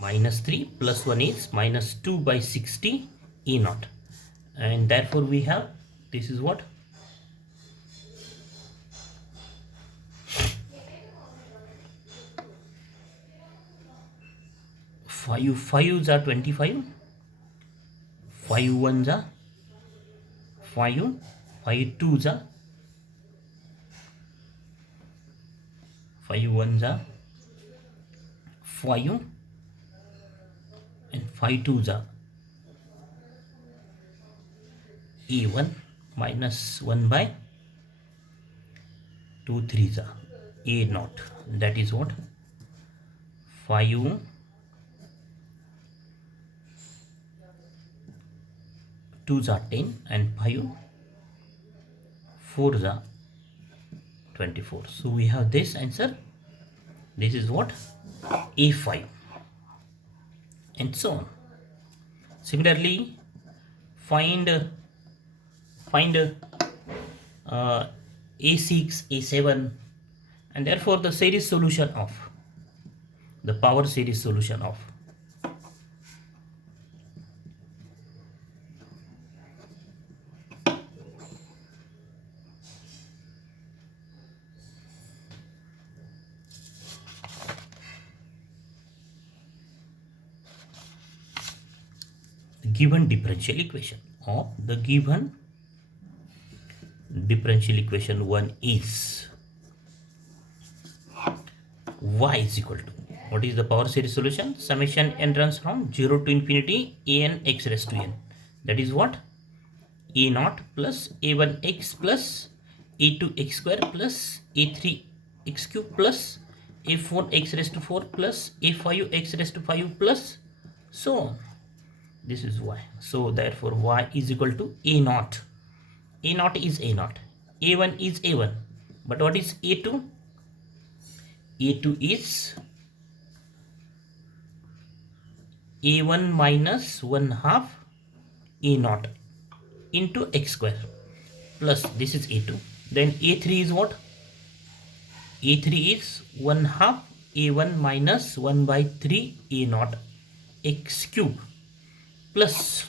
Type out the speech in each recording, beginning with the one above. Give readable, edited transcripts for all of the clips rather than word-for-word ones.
minus 3 plus 1 is minus 2 by 60 E naught, and therefore we have, this is what, 5 5s are 25, 5 1s are 5, 5 2s are 5 1s are 5, and 5 2s are A1 minus 1 by 2 3s are A naught, that is what, 5 2s are 10 and 5 4s are 24. So we have this answer. This is what, A5, and so on. Similarly, find A6, A7, and therefore the series solution of the power series solution of the given differential equation, or the given differential equation 1 is y is equal to, what is the power series solution? Summation n runs from 0 to infinity a n x raised to n, that is what, a naught plus a1x plus a2x square plus a3x cube plus a4x raised to 4 plus a5x raised to 5 plus so on. This is y. So therefore y is equal to a naught. A naught is a naught. A1 is a1. But what is a2? A2 is a1 minus 1 half a naught into x square plus this is a2. Then a3 is what? A3 is 1 half a1 minus 1 by 3 a naught x cube plus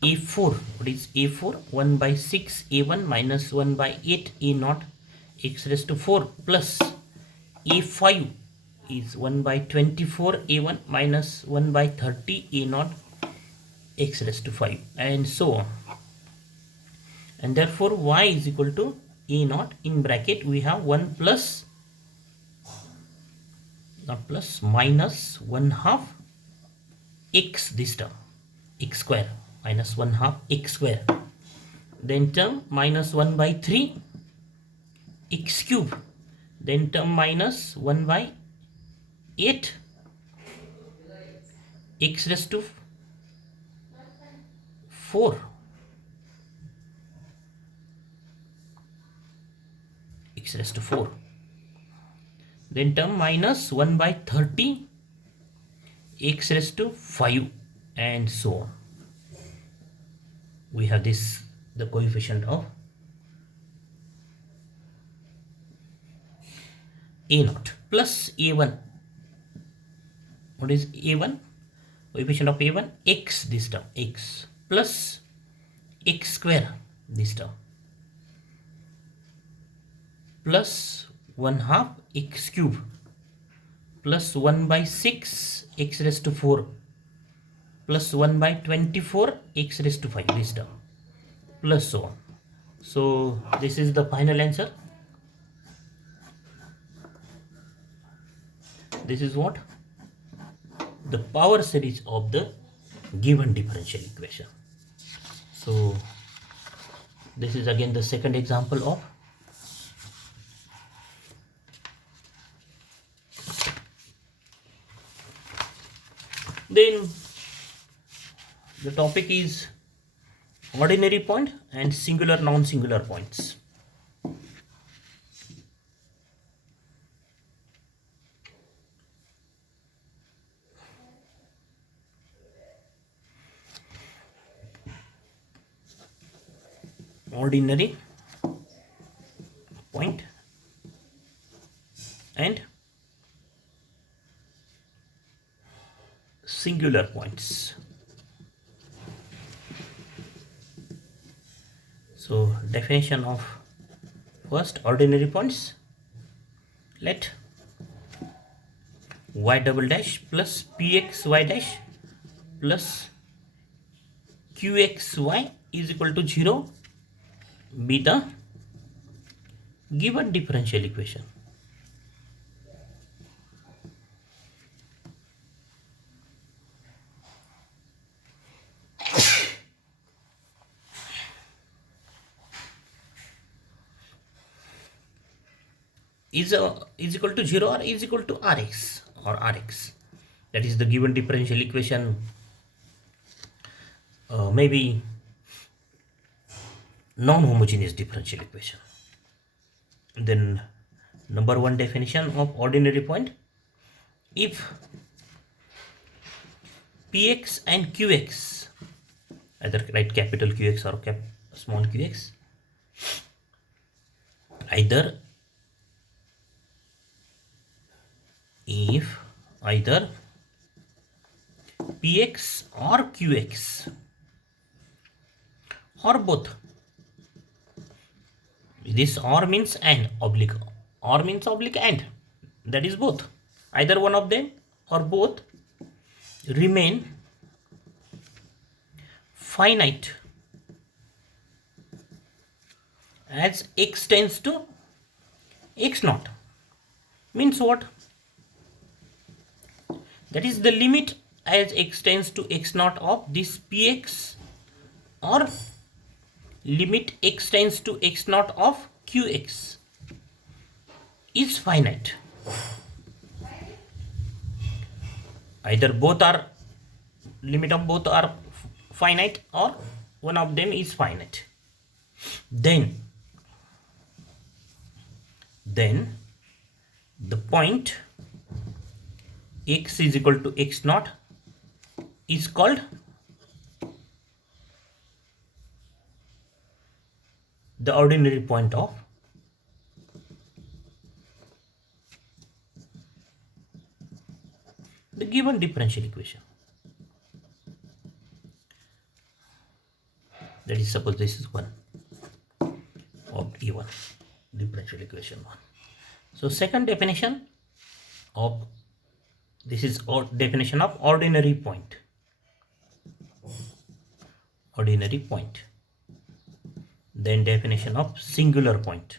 a4. What is a4? 1 by 6 a1 minus 1 by 8 a naught x raised to 4 plus a5 is 1 by 24 a1 minus 1 by 30 a naught x raised to 5, and so on. And therefore y is equal to a naught, in bracket we have 1 plus, not plus, minus 1 half x, this term x square minus 1 half x square, then term minus 1 by 3 x cube, then term minus 1 by 8 x raised to 4 x raised to 4, then term minus 1 by 30 x raised to 5, and so on. We have this, the coefficient of a naught plus a1. What is a1? Coefficient of a1, x, this term x, plus x square, this term, plus 1 half x cube plus 1 by 6 x raised to 4 plus 1 by 24 x raised to 5, this term, plus so on. So this is the final answer. This is what? The power series of the given differential equation. So this is again the second example of then the topic is ordinary point and singular non-singular points. Ordinary point and singular points. So definition of first ordinary points. Let y double dash plus pxy dash plus qxy is equal to 0 be the given differential equation. Is equal to 0 or is equal to Rx or Rx. That is the given differential equation. Maybe non-homogeneous differential equation. Then number one definition of ordinary point. If px and qx, either write capital Qx or small qx, either px or qx or both. This or means and, oblique or means oblique and, that is both. Either one of them or both remain finite as x tends to x naught. Means what? That is the limit as x tends to x naught of this px or limit x tends to x naught of qx is finite. Either both are, limit of both are finite or one of them is finite. Then the point x is equal to x naught is called the ordinary point of the given differential equation. That is, suppose this is 1 of E1, differential equation 1. So second definition of this is definition of ordinary point. Ordinary point. Then definition of singular point.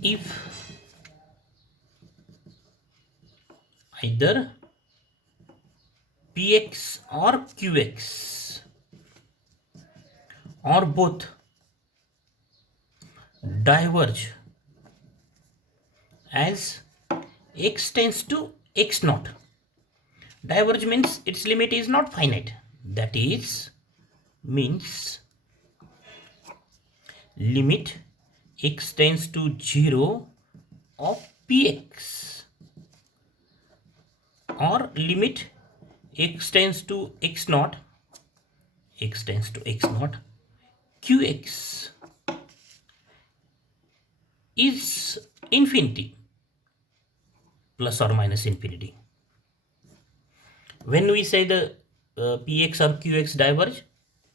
If either px or qx or both diverge as x tends to x naught. Diverge means its limit is not finite. That is, means limit x tends to 0 of px or limit x tends to x naught, qx is infinity, plus or minus infinity. When we say the px or qx diverge,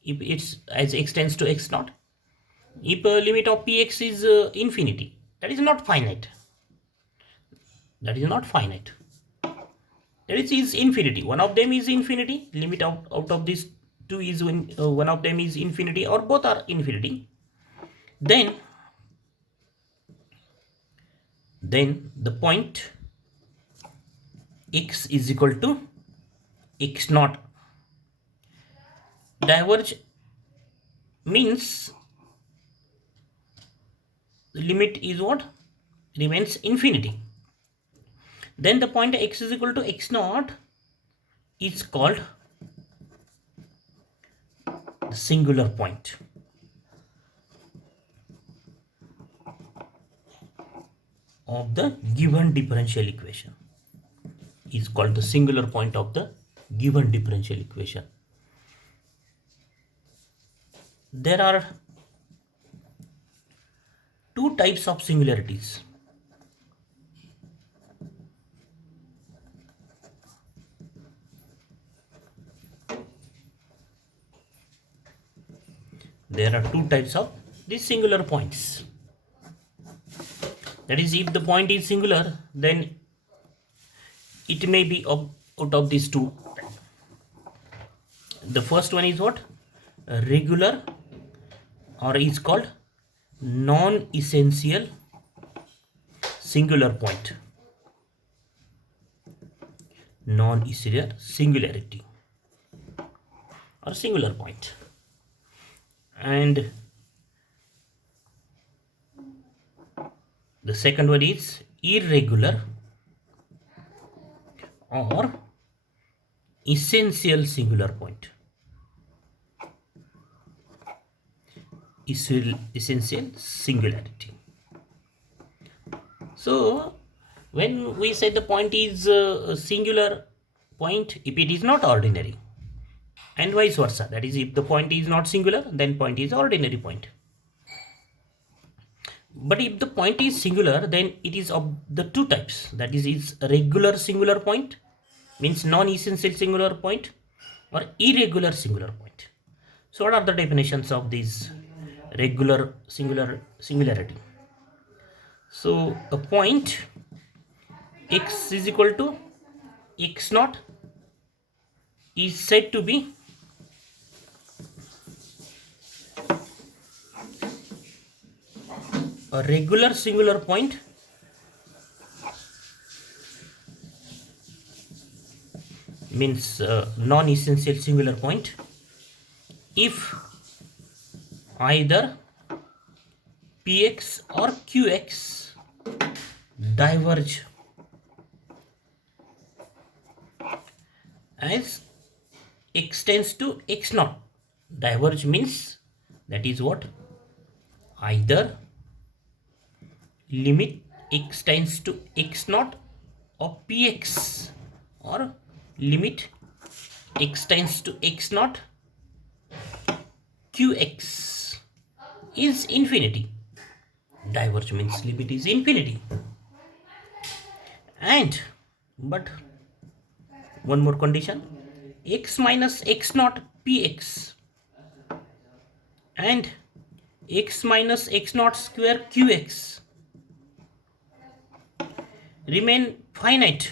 if it's as x tends to x naught, if limit of px is infinity, that is not finite. That is infinity. One of them is infinity. Limit out of these two is when one of them is infinity or both are infinity. Then the point x is equal to x naught diverge means the limit is what? Remains infinity. Then the point x is equal to x naught is called the singular point. Of the given differential equation is called the singular point of the given differential equation. There are types of singularities. There are two types of these singular points. That is, if the point is singular, then it may be out of these two. The first one is what? Regular, or is called non-essential singular point. Non-essential singularity or singular point. And the second one is irregular or essential singular point. Essential singularity. So when we say the point is a singular point, if it is not ordinary, and vice versa, that is, if the point is not singular, then point is ordinary point. But if the point is singular, then it is of the two types, that is, it's regular singular point, means non-essential singular point, or irregular singular point. So what are the definitions of these regular singularity? So a point x is equal to x naught is said to be a regular singular point means non-essential singular point if either px or qx diverge as x tends to x naught. Diverge means, that is what, either limit x tends to x naught of px or limit x tends to x naught qx is infinity. Diverge means limit is infinity. And but one more condition, x minus x naught px and x minus x naught square qx remain finite.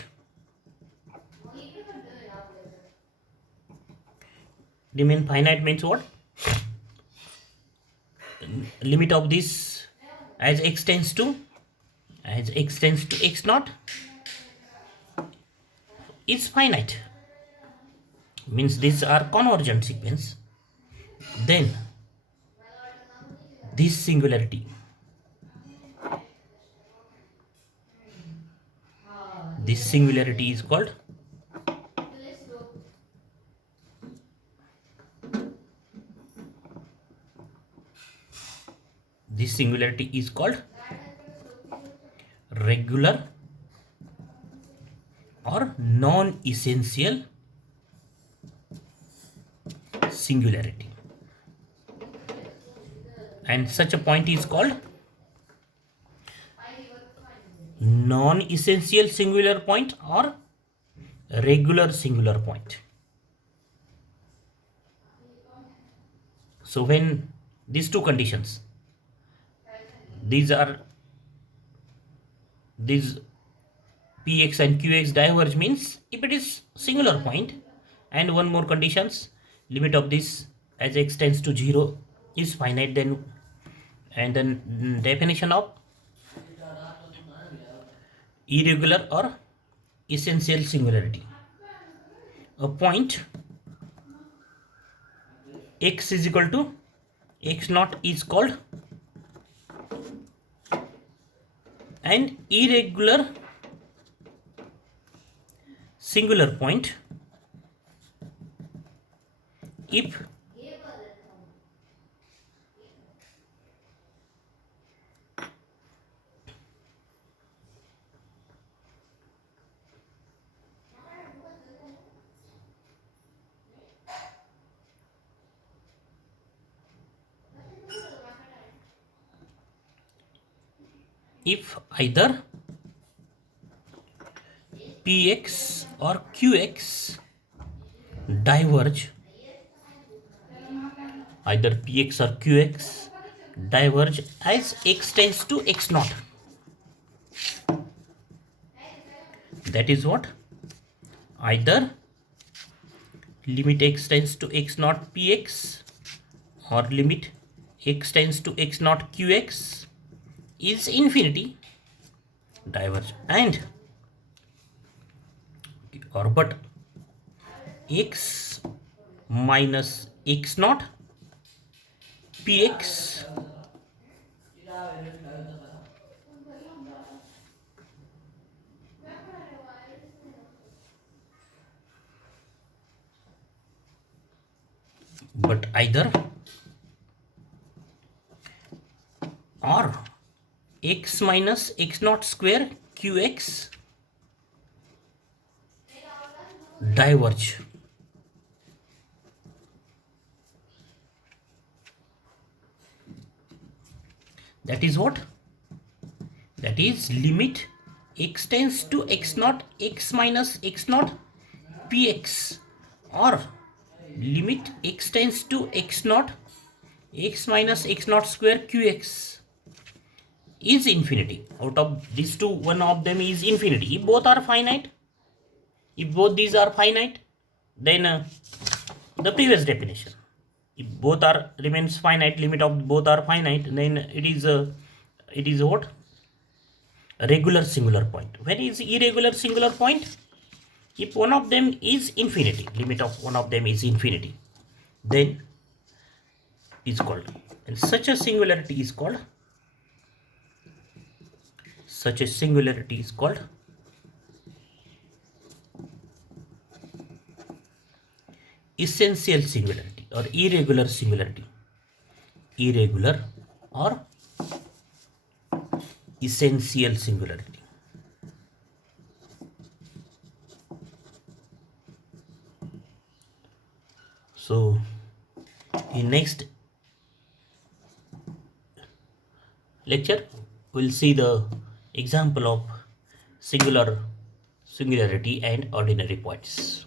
Remain finite means what? Limit of this as x tends to x naught is finite, means these are convergent sequence. Then this singularity is called regular or non-essential singularity, and such a point is called non-essential singular point or regular singular point. So when these two conditions, these px and qx diverge means if it is singular point, and one more conditions, limit of this as x tends to 0 is finite, then and then definition of irregular or essential singularity. A point x is equal to x naught is called an irregular singular point if if either Px or Qx diverge, either Px or Qx diverge as x tends to x naught. That is what? Either limit x tends to x naught Px or limit x tends to x naught Qx is infinity, diverge, and or but x minus x naught Px but either or x minus x naught square Qx diverge. That is what? That is limit x tends to x naught x minus x naught Px or limit x tends to x naught x minus x naught square Qx is infinity. Out of these two, one of them is infinity. If both are finite, if both these are finite, then the previous definition. If both are remains finite, limit of both are finite, then it is what? A regular singular point. When is irregular singular point? If one of them is infinity, limit of one of them is infinity, then is called, and such a singularity is called essential singularity or irregular singularity. Irregular or essential singularity. So in next lecture we'll see the example of singularity and ordinary points.